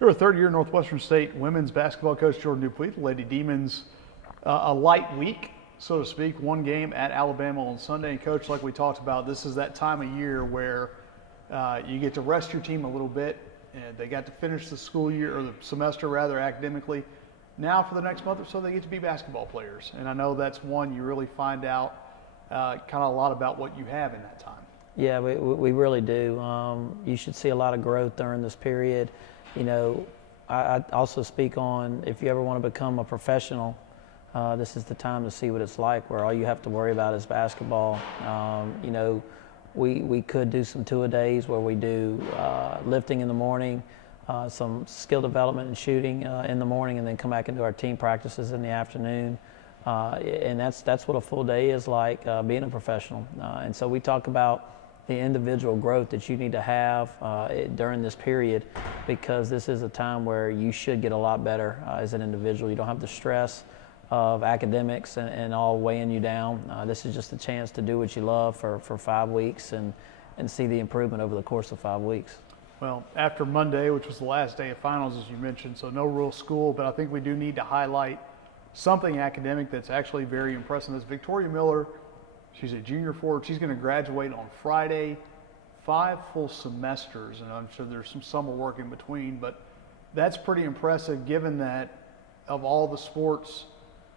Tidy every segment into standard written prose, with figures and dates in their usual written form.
You're a third-year Northwestern State women's basketball coach, Jordan Dupuy. The Lady Demons, a light week, so to speak. One game at Alabama on Sunday. And Coach, like we talked about, this is that time of year where you get to rest your team a little bit. And they got to finish the school year, or the semester rather, academically. Now for the next month or so, they get to be basketball players. And I know that's one you really find out kind of a lot about what you have in that time. Yeah, we really do. You should see a lot of growth during this period. You know, I also speak on if you ever want to become a professional, this is the time to see what it's like, where all you have to worry about is basketball. You know, we could do some two-a-days where we do lifting in the morning, some skill development and shooting in the morning, and then come back into our team practices in the afternoon. And that's what a full day is like, being a professional. And so we talk about the individual growth that you need to have during this period, because this is a time where you should get a lot better as an individual. You don't have the stress of academics and all weighing you down. This is just a chance to do what you love for 5 weeks and see the improvement over the course of 5 weeks. Well, after Monday, which was the last day of finals, as you mentioned, so no real school, but I think we do need to highlight something academic that's actually very impressive. Is Victoria Miller. She's a junior forward. She's going to graduate on Friday. 5 full semesters, and I'm sure there's some summer work in between, but that's pretty impressive given that of all the sports,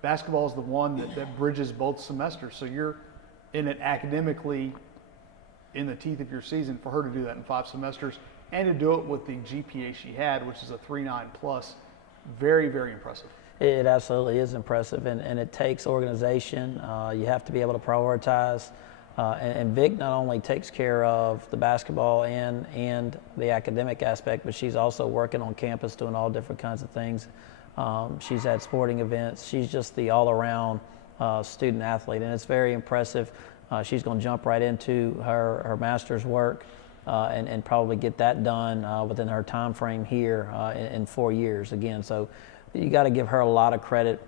basketball is the one that bridges both semesters. So you're in it academically in the teeth of your season. For her to do that in 5 semesters and to do it with the GPA she had, which is a 3.9 plus, very, very impressive. It absolutely is impressive, and it takes organization. You have to be able to prioritize. And Vic not only takes care of the basketball and the academic aspect, but she's also working on campus doing all different kinds of things. She's at sporting events. She's just the all-around student athlete, and it's very impressive. She's going to jump right into her master's work and probably get that done within her time frame here in 4 years again. So you got to give her a lot of credit.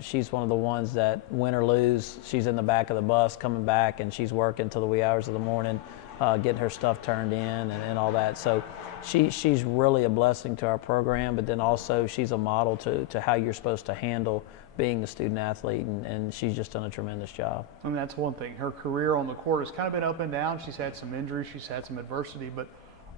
She's one of the ones that, win or lose, she's in the back of the bus coming back, and she's working till the wee hours of the morning, getting her stuff turned in and all that. So she's really a blessing to our program, but then also she's a model to how you're supposed to handle being a student athlete, and she's just done a tremendous job. And that's one thing. Her career on the court has kind of been up and down. She's had some injuries, she's had some adversity, but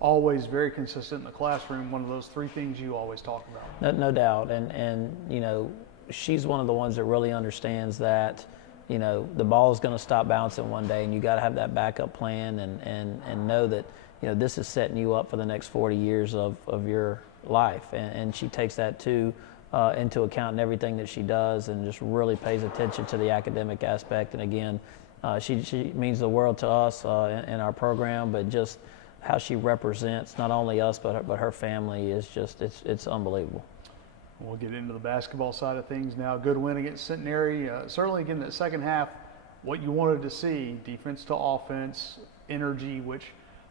always very consistent in the classroom. One of those 3 things you always talk about. No doubt. And you know, she's one of the ones that really understands that, you know, the ball is going to stop bouncing one day, and you got to have that backup plan and know that, you know, this is setting you up for the next 40 years of your life. And she takes that into account in everything that she does, and just really pays attention to the academic aspect. And again, she means the world to us in our program, but just how she represents not only us but her family is just it's unbelievable. We'll get into the basketball side of things now. Good win against Centenary. Certainly again, that second half, what you wanted to see, defense to offense, energy, which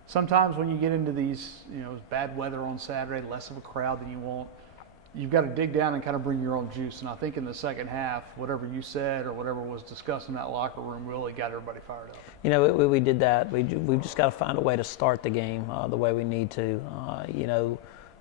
sometimes when you get into these, you know, bad weather on Saturday, less of a crowd than you want, you've got to dig down and kind of bring your own juice. And I think in the second half, whatever you said or whatever was discussed in that locker room really got everybody fired up. You know, we did that. We've just got to find a way to start the game the way we need to. You know,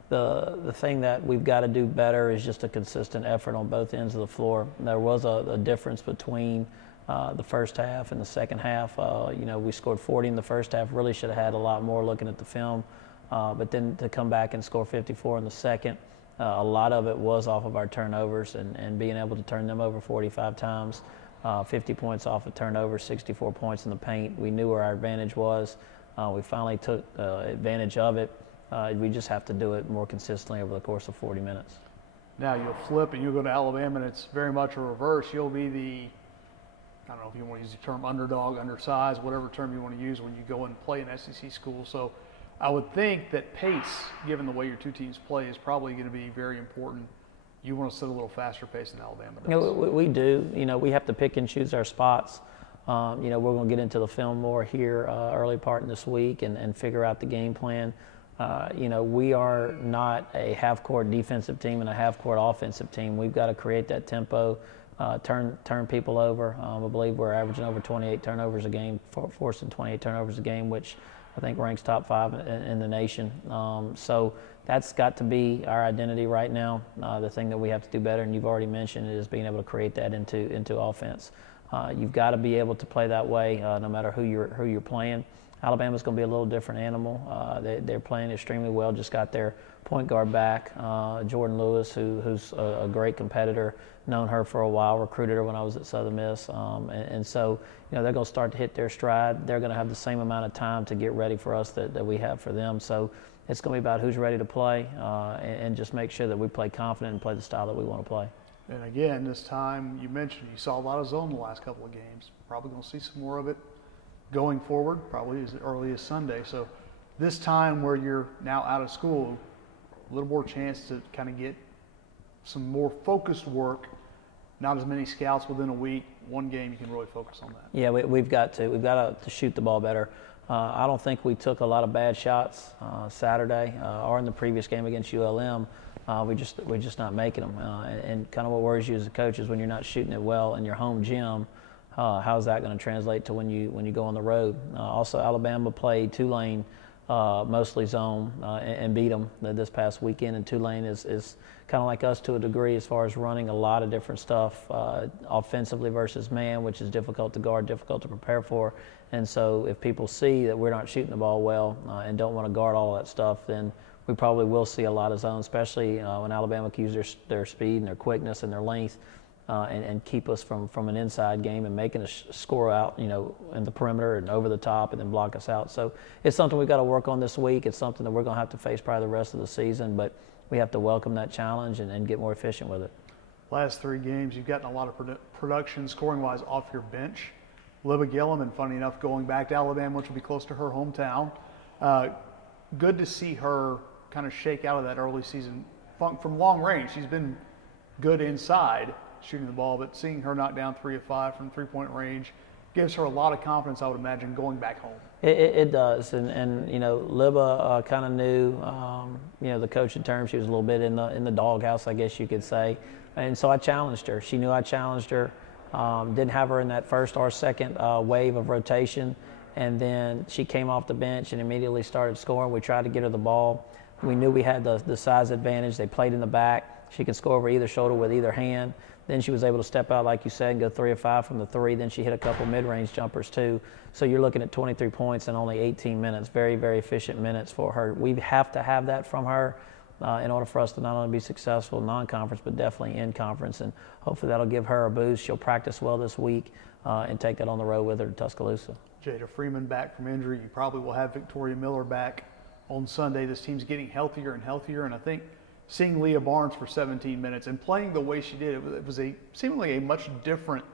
the thing that we've got to do better is just a consistent effort on both ends of the floor. There was a difference between the first half and the second half. You know, we scored 40 in the first half. Really should have had a lot more looking at the film. But then to come back and score 54 in the second, a lot of it was off of our turnovers and being able to turn them over 45 times. 50 points off of turnovers, 64 points in the paint. We knew where our advantage was. We finally took advantage of it. We just have to do it more consistently over the course of 40 minutes. Now you'll flip and you'll go to Alabama, and it's very much a reverse. You'll be the, I don't know if you want to use the term underdog, undersized, whatever term you want to use when you go and play an SEC school. So I would think that pace, given the way your 2 teams play, is probably going to be very important. You want to set a little faster pace than Alabama does. You know, we do. You know, we have to pick and choose our spots. You know, we're going to get into the film more here early part in this week and figure out the game plan. You know, we are not a half-court defensive team and a half-court offensive team. We've got to create that tempo, turn people over. I believe we're averaging over 28 turnovers a game, forcing 28 turnovers a game, which I think ranks top 5 in the nation. So that's got to be our identity right now. The thing that we have to do better, and you've already mentioned, is being able to create that into offense. You've got to be able to play that way, no matter who you're playing. Alabama's going to be a little different animal. They're playing extremely well. Just got their point guard back, Jordan Lewis, who's a great competitor. Known her for a while, recruited her when I was at Southern Miss, and so they're going to start to hit their stride. They're going to have the same amount of time to get ready for us that we have for them. So it's going to be about who's ready to play, and just make sure that we play confident and play the style that we want to play. And again, this time you mentioned you saw a lot of zone the last couple of games. Probably going to see some more of it going forward, probably as early as Sunday. So this time where you're now out of school, a little more chance to kind of get some more focused work, not as many scouts within a week. One game you can really focus on that. Yeah, we've got to shoot the ball better. I don't think we took a lot of bad shots Saturday or in the previous game against ULM. We're just not making them. And kind of what worries you as a coach is when you're not shooting it well in your home gym. How's that going to translate to when you go on the road? Also, Alabama played Tulane mostly zone and beat them this past weekend. And Tulane is kind of like us to a degree as far as running a lot of different stuff offensively versus man, which is difficult to guard, difficult to prepare for. And so if people see that we're not shooting the ball well and don't want to guard all that stuff, then we probably will see a lot of zone, especially when Alabama can use their speed and their quickness and their length. And keep us from an inside game and making us score out, in the perimeter and over the top and then block us out. So it's something we've got to work on this week. It's something that we're going to have to face probably the rest of the season, but we have to welcome that challenge and get more efficient with it. Last 3 games, you've gotten a lot of production scoring-wise off your bench. Libba Gillum, and funny enough, going back to Alabama, which will be close to her hometown. Good to see her kind of shake out of that early season funk from long range. She's been good inside shooting the ball, but seeing her knock down 3 of 5 from three-point range gives her a lot of confidence, I would imagine, going back home. It does, and Libba kind of knew, the coaching term. She was a little bit in the doghouse, I guess you could say, and so I challenged her. She knew I challenged her. Didn't have her in that first or second wave of rotation, and then she came off the bench and immediately started scoring. We tried to get her the ball. We knew we had the size advantage. They played in the back. She could score over either shoulder with either hand. Then she was able to step out, like you said, and go 3 of 5 from the 3. Then she hit a couple mid-range jumpers too. So you're looking at 23 points in only 18 minutes. Very, very efficient minutes for her. We have to have that from her in order for us to not only be successful non-conference, but definitely in conference. And hopefully that'll give her a boost. She'll practice well this week and take that on the road with her to Tuscaloosa. Jada Freeman back from injury. You probably will have Victoria Miller back on Sunday. This team's getting healthier and healthier, and I think seeing Leah Barnes for 17 minutes and playing the way she did, it was seemingly a much different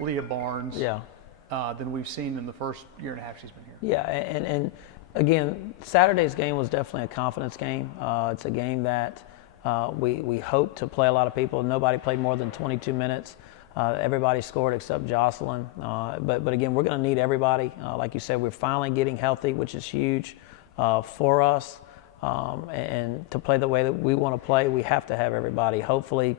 Leah Barnes than we've seen in the first year and a half she's been here. Yeah, and again, Saturday's game was definitely a confidence game. It's a game that we hope to play a lot of people. Nobody played more than 22 minutes. Everybody scored except Jocelyn. But again, we're going to need everybody. Like you said, we're finally getting healthy, which is huge for us. And to play the way that we want to play, we have to have everybody. Hopefully,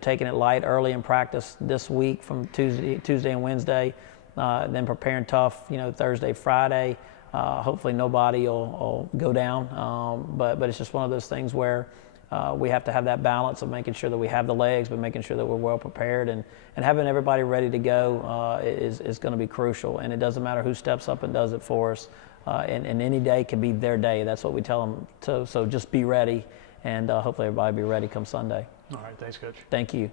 taking it light early in practice this week from Tuesday and Wednesday, then preparing tough, Thursday, Friday. Hopefully nobody will go down. But it's just one of those things where we have to have that balance of making sure that we have the legs, but making sure that we're well prepared. And having everybody ready to go is going to be crucial. And it doesn't matter who steps up and does it for us. And any day can be their day. That's what we tell them. So just be ready, and hopefully everybody be ready come Sunday. All right. Thanks, Coach. Thank you.